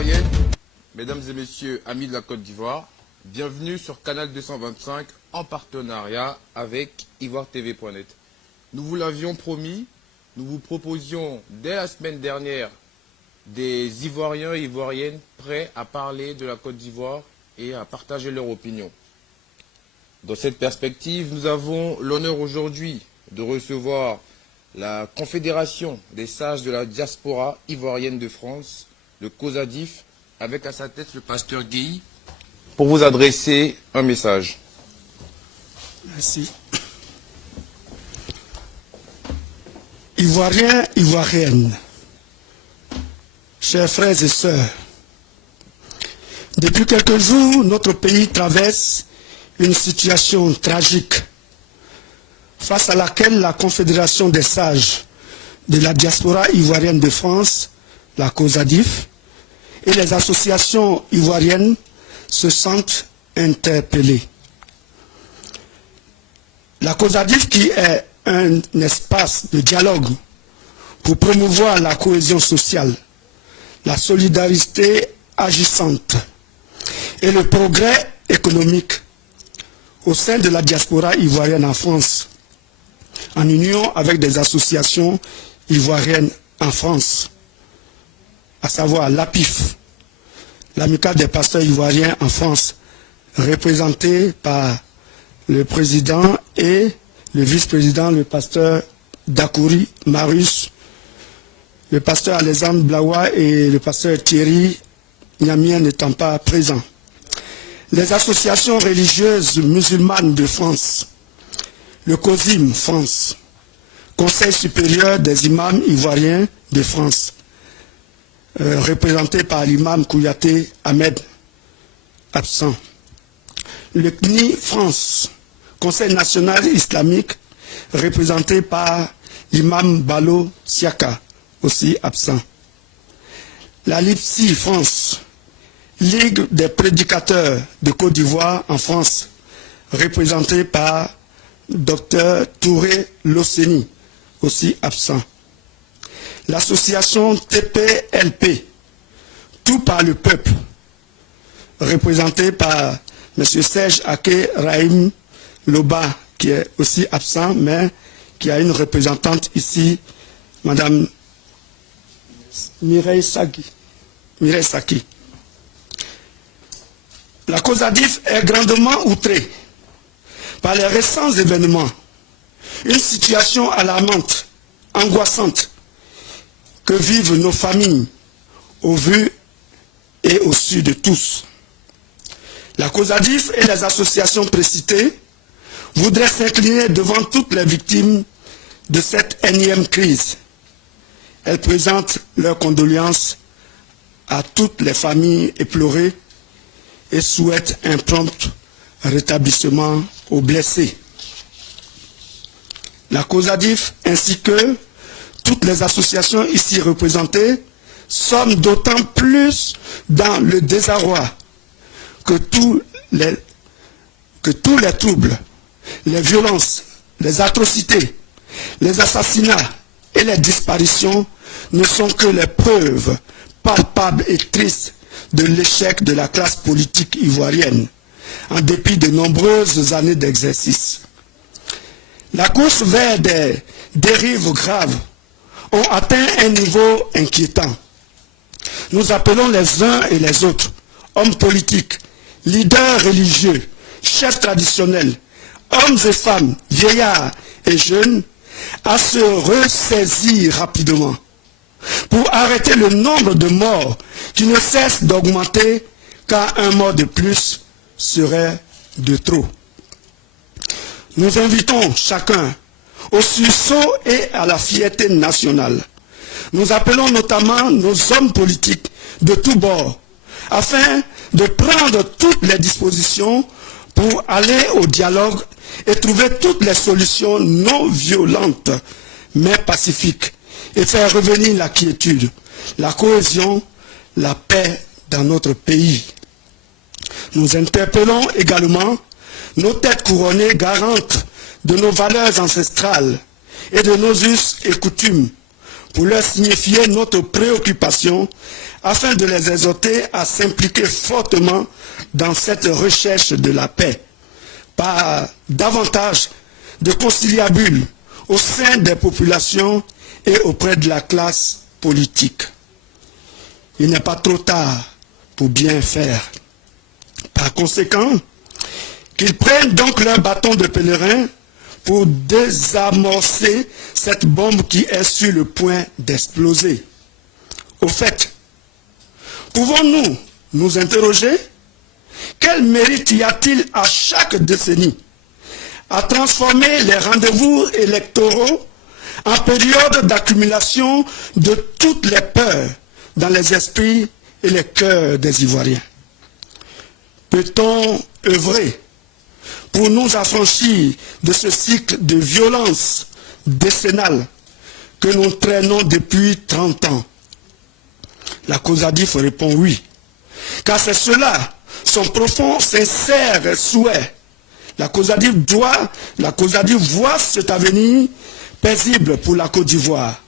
ivoirienne, mesdames et messieurs, amis de la Côte d'Ivoire, bienvenue sur Canal 225 en partenariat avec ivoiretv.net. Nous vous l'avions promis, nous vous proposions dès la semaine dernière des Ivoiriens et Ivoiriennes prêts à parler de la Côte d'Ivoire et à partager leur opinion. Dans cette perspective, nous avons l'honneur aujourd'hui de recevoir la Confédération des sages de la diaspora ivoirienne de France, le COSADIF, avec à sa tête le pasteur Guy, pour vous adresser un message. Merci. Ivoiriens, Ivoiriennes, chers frères et sœurs, depuis quelques jours, notre pays traverse une situation tragique face à laquelle la Confédération des sages de la diaspora ivoirienne de France, la COSADIF, et les associations ivoiriennes se sentent interpellées. La COSADIF, qui est un espace de dialogue pour promouvoir la cohésion sociale, la solidarité agissante et le progrès économique au sein de la diaspora ivoirienne en France, en union avec des associations ivoiriennes en France, à savoir l'APIF, l'Amicale des pasteurs ivoiriens en France, représentée par le président et le vice-président, le pasteur Dakouri Marius, le pasteur Alexandre Blawa et le pasteur Thierry Niamien n'étant pas présents. Les associations religieuses musulmanes de France, le COSIM France, Conseil supérieur des imams ivoiriens de France, représenté par l'imam Kouyaté Ahmed, absent. Le CNI France, Conseil national islamique, représenté par l'imam Balo Siaka, aussi absent. La LIPSI France, Ligue des prédicateurs de Côte d'Ivoire en France, représentée par Dr Touré Losseni, aussi absent. L'association TPLP, Tout par le peuple, représentée par M. Serge Ake Rahim Loba, qui est aussi absent, mais qui a une représentante ici, Mme Mireille Saki. La COSADIF est grandement outrée par les récents événements, une situation alarmante, angoissante, que vivent nos familles au vu et au su de tous. La COSADIF et les associations précitées voudraient s'incliner devant toutes les victimes de cette énième crise. Elles présentent leurs condoléances à toutes les familles éplorées et souhaitent un prompt rétablissement aux blessés. La COSADIF ainsi que toutes les associations ici représentées sommes d'autant plus dans le désarroi que tous les troubles, les violences, les atrocités, les assassinats et les disparitions ne sont que les preuves palpables et tristes de l'échec de la classe politique ivoirienne, en dépit de nombreuses années d'exercice. La course vers des dérives graves ont atteint un niveau inquiétant. Nous appelons les uns et les autres, hommes politiques, leaders religieux, chefs traditionnels, hommes et femmes, vieillards et jeunes, à se ressaisir rapidement pour arrêter le nombre de morts qui ne cesse d'augmenter, car un mort de plus serait de trop. Nous invitons chacun au sursaut et à la fierté nationale. Nous appelons notamment nos hommes politiques de tous bords afin de prendre toutes les dispositions pour aller au dialogue et trouver toutes les solutions non violentes mais pacifiques et faire revenir la quiétude, la cohésion, la paix dans notre pays. Nous interpellons également nos têtes couronnées garantes de nos valeurs ancestrales et de nos us et coutumes pour leur signifier notre préoccupation afin de les exhorter à s'impliquer fortement dans cette recherche de la paix, par davantage de conciliabule au sein des populations et auprès de la classe politique. Il n'est pas trop tard pour bien faire. Par conséquent, qu'ils prennent donc leur bâton de pèlerin pour désamorcer cette bombe qui est sur le point d'exploser. Au fait, pouvons-nous nous interroger? Quel mérite y a-t-il à chaque décennie à transformer les rendez-vous électoraux en période d'accumulation de toutes les peurs dans les esprits et les cœurs des Ivoiriens? Peut-on œuvrer pour nous affranchir de ce cycle de violence décennale que nous traînons depuis 30 ans? La COSADIF répond oui, car c'est cela son profond, sincère souhait. La COSADIF voit cet avenir paisible pour la Côte d'Ivoire,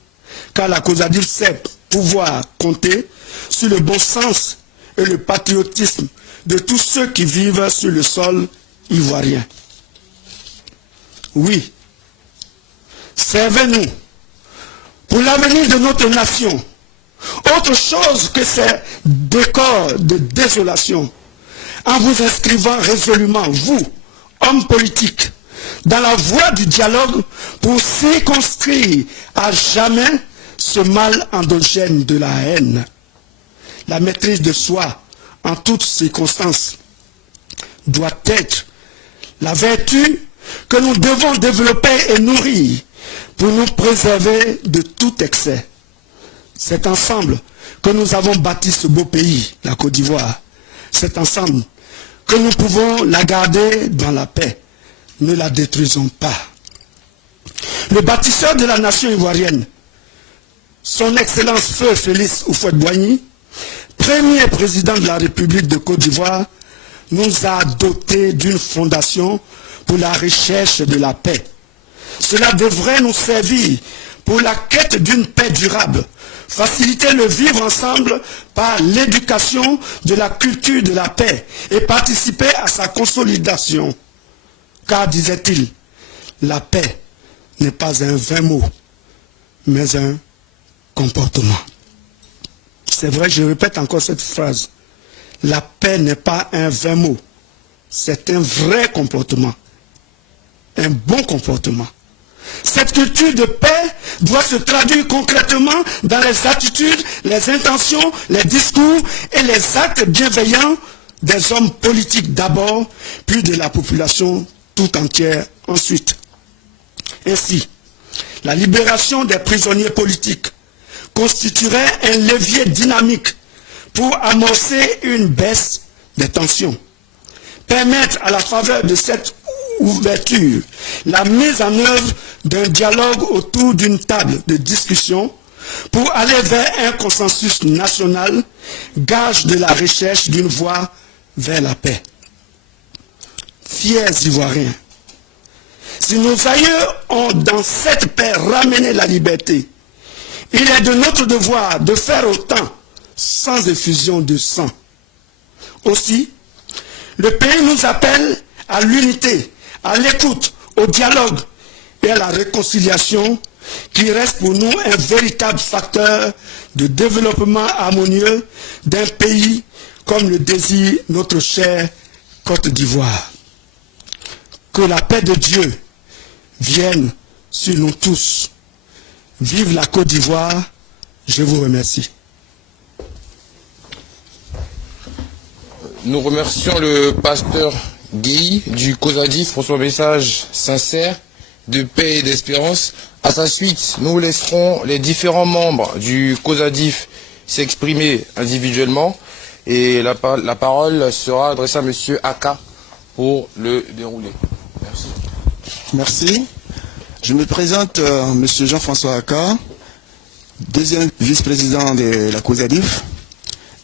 car la COSADIF sait pouvoir compter sur le bon sens et le patriotisme de tous ceux qui vivent sur le sol ivoirien. Oui, servez-nous pour l'avenir de notre nation. Autre chose que ces décors de désolation, en vous inscrivant résolument, vous, hommes politiques, dans la voie du dialogue pour circonscrire à jamais ce mal endogène de la haine. La maîtrise de soi, en toutes circonstances, doit être la vertu que nous devons développer et nourrir pour nous préserver de tout excès. C'est ensemble que nous avons bâti ce beau pays, la Côte d'Ivoire. C'est ensemble que nous pouvons la garder dans la paix. Ne la détruisons pas. Le bâtisseur de la nation ivoirienne, son Excellence Feu Félix Houphouët-Boigny, premier président de la République de Côte d'Ivoire, nous a dotés d'une fondation pour la recherche de la paix. Cela devrait nous servir pour la quête d'une paix durable, faciliter le vivre ensemble par l'éducation de la culture de la paix et participer à sa consolidation. Car, disait-il, la paix n'est pas un vain mot, mais un comportement. C'est vrai, je répète encore cette phrase. La paix n'est pas un vain mot, c'est un vrai comportement, un bon comportement. Cette culture de paix doit se traduire concrètement dans les attitudes, les intentions, les discours et les actes bienveillants des hommes politiques d'abord, puis de la population tout entière ensuite. Ainsi, la libération des prisonniers politiques constituerait un levier dynamique pour amorcer une baisse des tensions, permettre à la faveur de cette ouverture la mise en œuvre d'un dialogue autour d'une table de discussion pour aller vers un consensus national, gage de la recherche d'une voie vers la paix. Fiers Ivoiriens, si nos aïeux ont dans cette paix ramené la liberté, il est de notre devoir de faire autant sans effusion de sang. Aussi, le pays nous appelle à l'unité, à l'écoute, au dialogue et à la réconciliation qui reste pour nous un véritable facteur de développement harmonieux d'un pays comme le désire notre chère Côte d'Ivoire. Que la paix de Dieu vienne sur nous tous. Vive la Côte d'Ivoire, je vous remercie. Nous remercions le pasteur Guy du COSADIF pour son message sincère de paix et d'espérance. À sa suite, nous laisserons les différents membres du COSADIF s'exprimer individuellement et la parole sera adressée à M. Aka pour le dérouler. Merci. Merci. Je me présente, M. Jean-François Aka, deuxième vice-président de la COSADIF,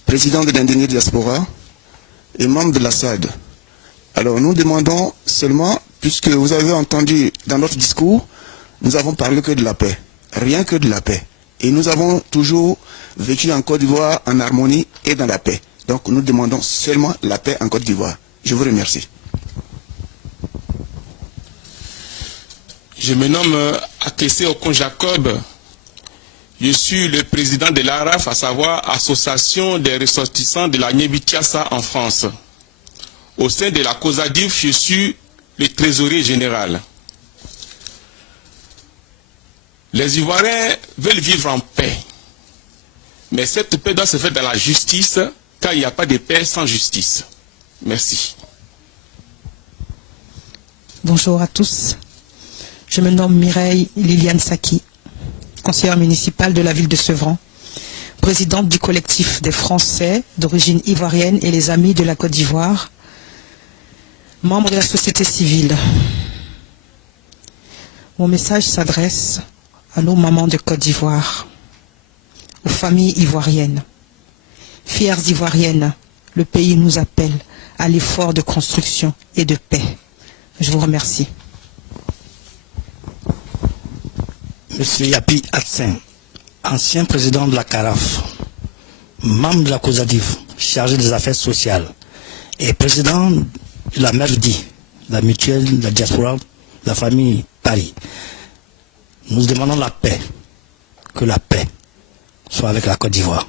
président de l'Indénié Diaspora et membre de la SAD. Alors nous demandons seulement, puisque vous avez entendu dans notre discours, nous avons parlé que de la paix, rien que de la paix. Et nous avons toujours vécu en Côte d'Ivoire en harmonie et dans la paix. Donc nous demandons seulement la paix en Côte d'Ivoire. Je vous remercie. Je me nomme Akesse Okon Jacob. Je suis le président de l'ARAF, à savoir Association des ressortissants de la Niébi-Tiassa en France. Au sein de la COSADIF, je suis le trésorier général. Les Ivoiriens veulent vivre en paix. Mais cette paix doit se faire dans la justice, car il n'y a pas de paix sans justice. Merci. Bonjour à tous. Je me nomme Mireille Liliane Saki, conseillère municipale de la ville de Sevran, présidente du collectif des Français d'origine ivoirienne et les Amis de la Côte d'Ivoire, membre de la société civile. Mon message s'adresse à nos mamans de Côte d'Ivoire, aux familles ivoiriennes. Fières ivoiriennes, le pays nous appelle à l'effort de construction et de paix. Je vous remercie. Monsieur Yapi Atsen, ancien président de la CARAF, membre de la COSADIF, chargé des affaires sociales, et président de la MERDI, la mutuelle de la diaspora de la famille Paris. Nous demandons la paix, que la paix soit avec la Côte d'Ivoire.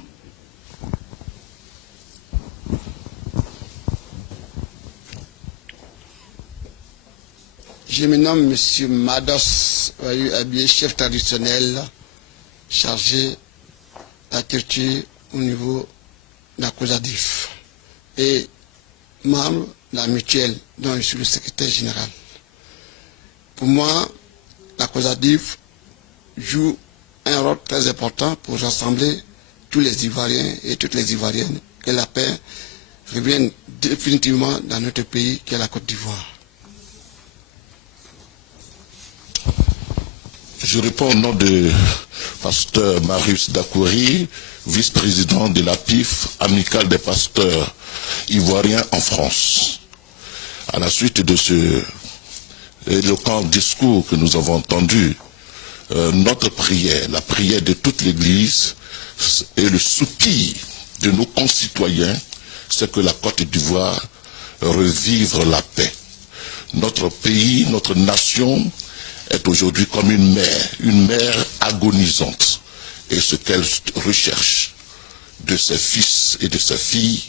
Je me nomme M. Mados Abiy, chef traditionnel chargé de la culture au niveau de la COSADIF et membre de la mutuelle dont je suis le secrétaire général. Pour moi, la COSADIF joue un rôle très important pour rassembler tous les Ivoiriens et toutes les Ivoiriennes, que la paix revienne définitivement dans notre pays qui est la Côte d'Ivoire. Je réponds au nom de pasteur Marius Dakouri, vice-président de la PIF, amicale des pasteurs ivoiriens en France. À la suite de ce éloquent discours que nous avons entendu, notre prière, la prière de toute l'Église et le soupir de nos concitoyens, c'est que la Côte d'Ivoire revive la paix. Notre pays, notre nation est aujourd'hui comme une mère agonisante. Et ce qu'elle recherche de ses fils et de ses filles,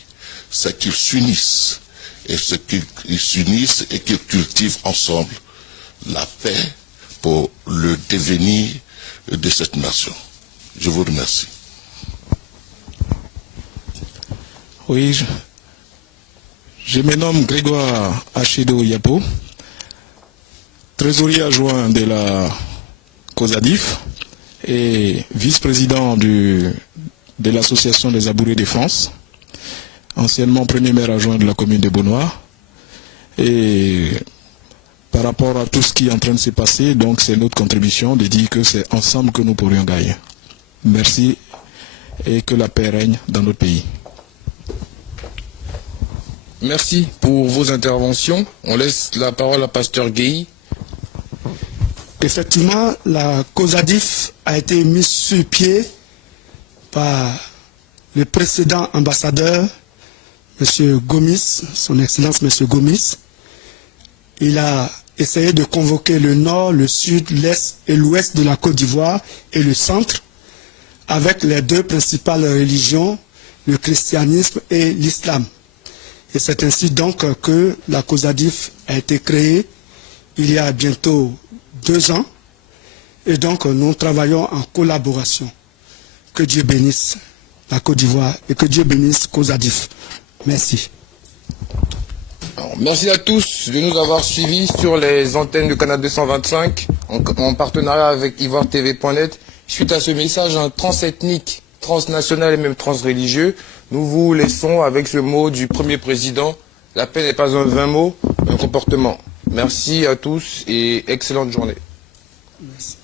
c'est qu'ils s'unissent. Et ce qu'ils s'unissent et qu'ils cultivent ensemble la paix pour le devenir de cette nation. Je vous remercie. Oui, je me nomme Grégoire Achedo Yapo, trésorier adjoint de la COSADIF et vice-président de l'association des Abourés de France, anciennement premier maire adjoint de la commune de Beaunois. Et par rapport à tout ce qui est en train de se passer, donc c'est notre contribution de dire que c'est ensemble que nous pourrions gagner. Merci et que la paix règne dans notre pays. Merci pour vos interventions. On laisse la parole à Pasteur Gueye. Effectivement, la COSADIF a été mise sur pied par le précédent ambassadeur, M. Gomis, son Excellence M. Gomis. Il a essayé de convoquer le nord, le sud, l'est et l'ouest de la Côte d'Ivoire et le centre, avec les deux principales religions, le christianisme et l'islam. Et c'est ainsi donc que la COSADIF a été créée il y a bientôt 2 ans. Et donc nous travaillons en collaboration. Que Dieu bénisse la Côte d'Ivoire et que Dieu bénisse COSADIF. Merci. Alors, merci à tous de nous avoir suivis sur les antennes de Canal 225 en partenariat avec IvoireTV.net. Suite à ce message transethnique, transnational et même transreligieux, nous vous laissons avec ce mot du premier président. La paix n'est pas un vain mot, un comportement. Merci à tous et excellente journée. Merci.